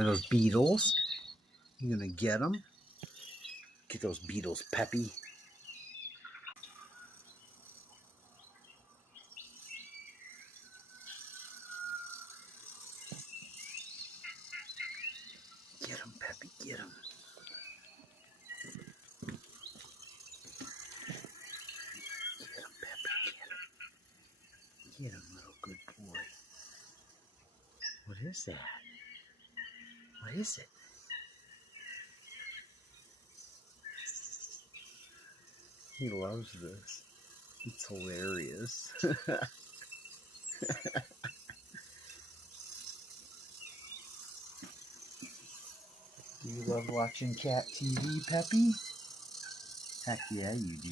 Are those beetles? You gonna get them? Get those beetles, Peppy. Get them, Peppy, get them. Get them, Peppy, get them. Get him, little good boy. What is that? What is it? He loves this. It's hilarious. Do you love watching cat TV, Peppy? Heck yeah, you do.